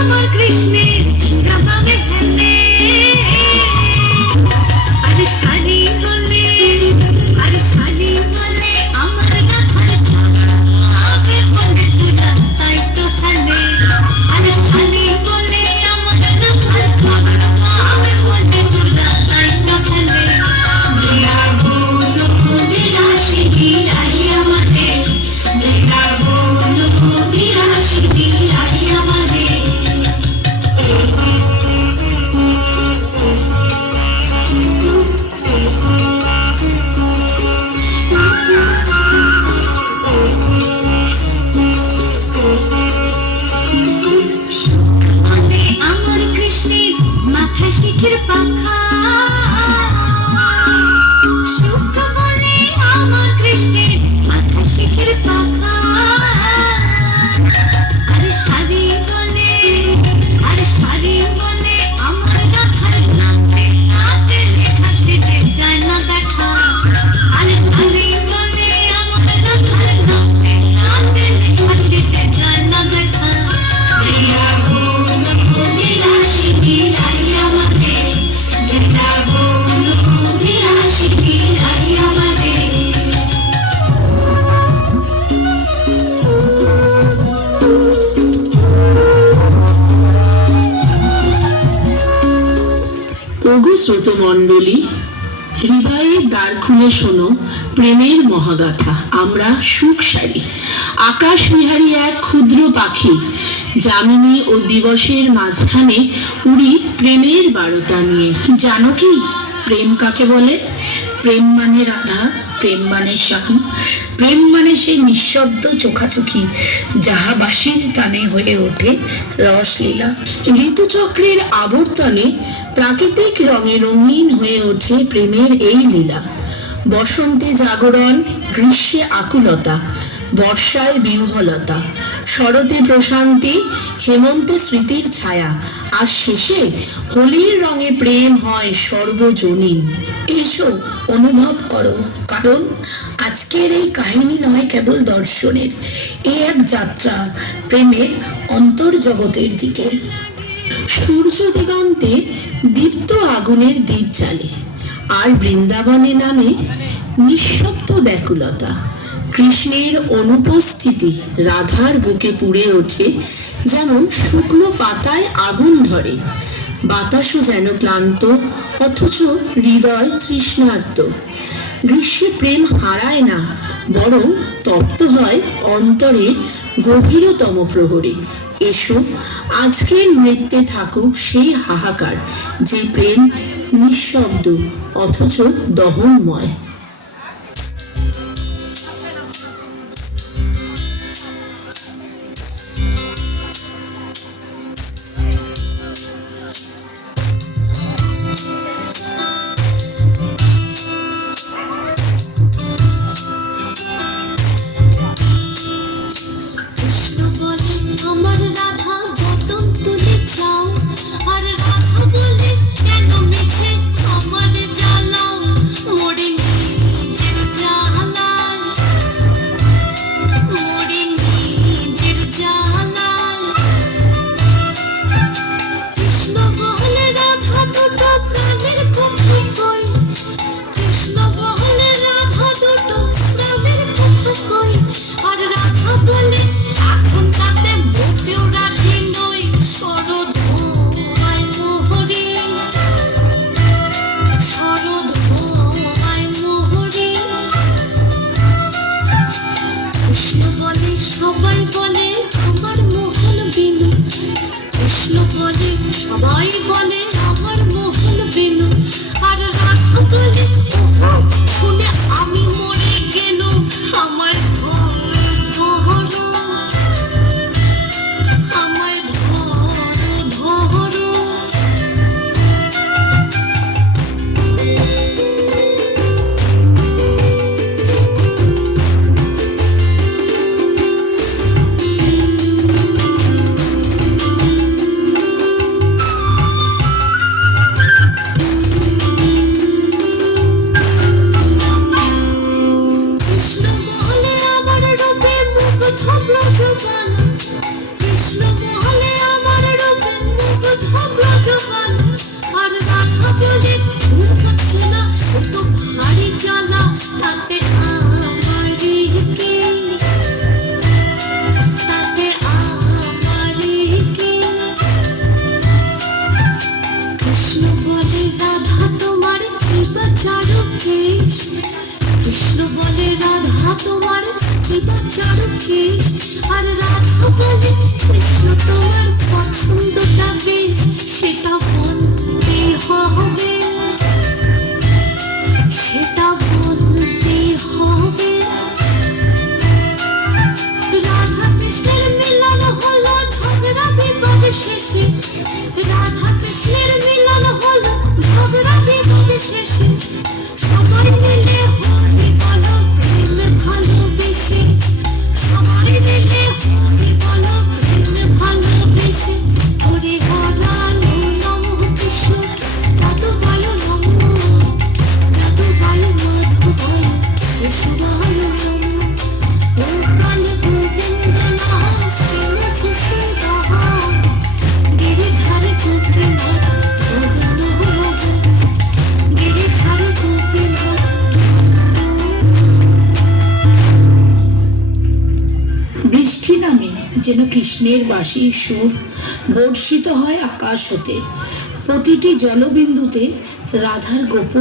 আমার কৃষ্ণের রাবাবে হেলে আরে শালি বলে আমার গাথার আবে বলে চুরা তাই তো ফেলে আরে শালি বলে আমার গাথার আবে বলে চুরা তাই তো ফেলে মেরা বলো বিরাশি বিরাই আমাদের মেরা বলো বিরাশি বিরাই আমাদের মানে আমার কৃষ্ণের মাথা শিখের পাখা সুখ বলে আমার কৃষ্ণের মাথা শিখের পাখা আরে শাড়ি বলে আমার গাথার নাতে নাতে লেখা সেজে যায় না দেখা আরে শাড়ি বলে আমার গাথার নাতে নাতে লেখা সেজে যায় না দেখা মেরা বলো বিরাশি বিরাই আমাদের মেরা বলো বিরাশি বিরাই আমাদের ওগো শ্রোতমণ্ডলী, হৃদয়ের দ্বার খুলে শোনো প্রেমের মহাগাথা। আমরা সুখ সারি আকাশ বিহারী এক ক্ষুদ্র পাখি, যামিনী ও দিবসের মাঝখানে উড়ি প্রেমের বারতা নিয়ে। জানো কি প্রেম কাকে বলে? প্রেম মানে রাধা, প্রেম মানে শ্যাম, প্রেম মানে সেই নিঃশব্দ চোখাচোখি যাহা বাঁশির টানে হয়ে ওঠে রসলীলা। ঋতুচক্রের আবর্তনে প্রাকৃতিক রঙে রঙিন হয়ে ওঠে প্রেমের এই লীলা। বসন্তে জাগরণ, গ্রীষ্মে আকুলতা, বর্ষায় বিহ্বলতা, শরতে প্রশান্তি, হেমন্তে স্মৃতির ছায়া, আর শেষে হোলির রঙে প্রেম হয় সর্বজনীন। এসো অনুভব করো, কারণ আজকের এই কাহিনী নয় কেবল দর্শনের, এ এক যাত্রা প্রেমের অন্তর্জগতের দিকে। সূর্য দিগন্তে দীপ্ত আগুনের দ্বীপ জ্বালে, আর বৃন্দাবনে নামে নিঃশব্দ ব্যাকুলতা। কৃষ্ণের অনুপস্থিতি রাধার বুকে পুড়ে ওঠে যেমন শুকনো পাতায় আগুন ধরে। বাতাসও যেন ক্লান্ত, অথচ হৃদয় তৃষ্ণার্ত। গ্রীষ্মে প্রেম হারায় না, বরং তপ্ত হয় অন্তরের গভীরতম প্রহরে। এসো আজকের নৃত্যে থাকুক সেই হাহাকার, যে প্রেম নিঃশব্দ অথচ দহনময়। আমার রাধা বদন তুলে চাও, আর রাধা বলে কেন মিছে আমার জ্বালাও, মরে নেই বলে ফুল হচ্ছে না, ও তো ভারী জ্বালা, তাতে আমারই কি, তাতে আমারই কি। কৃষ্ণ বলে রাধা তোমার কি বা চারু কেশ, কৃষ্ণ বলে রাধা তোমার কি বা চারু কেশ, আর রাধা বলে কৃষ্ণ তোমার পছন্দটা বেশ, সেটা বলতে হবে, সেটা বলতে হবে। রাধা কৃষ্ণের মিলন হলো ঝগড়া বিবাদ শেষে, রাধা কৃষ্ণের মিলন হলো ঝগড়া বিবাদ শেষে, সবাই মিলে হরি বলো প্রেম ভালোবেসে, সবাই মিলে হরি বলো প্রেম ভালোবেসে। হরি হরালো নমঃ কৃষ্ণ যাদবায় নমঃ, যাদবায় মাধবায় কেশবায় নমঃ, গোপাল গোবিন্দ নাম শ্রী খুশি গাহা, গিরিধার গোপীনাথ মদন মোহন, গিরিধার গোপীনাথ বৃষ্টি নামে যেন কৃষ্ণের বাঁশির সুর বর্ষিত হয় আকাশ হতে, প্রতিটি জলবিন্দুতে রাধার গোপন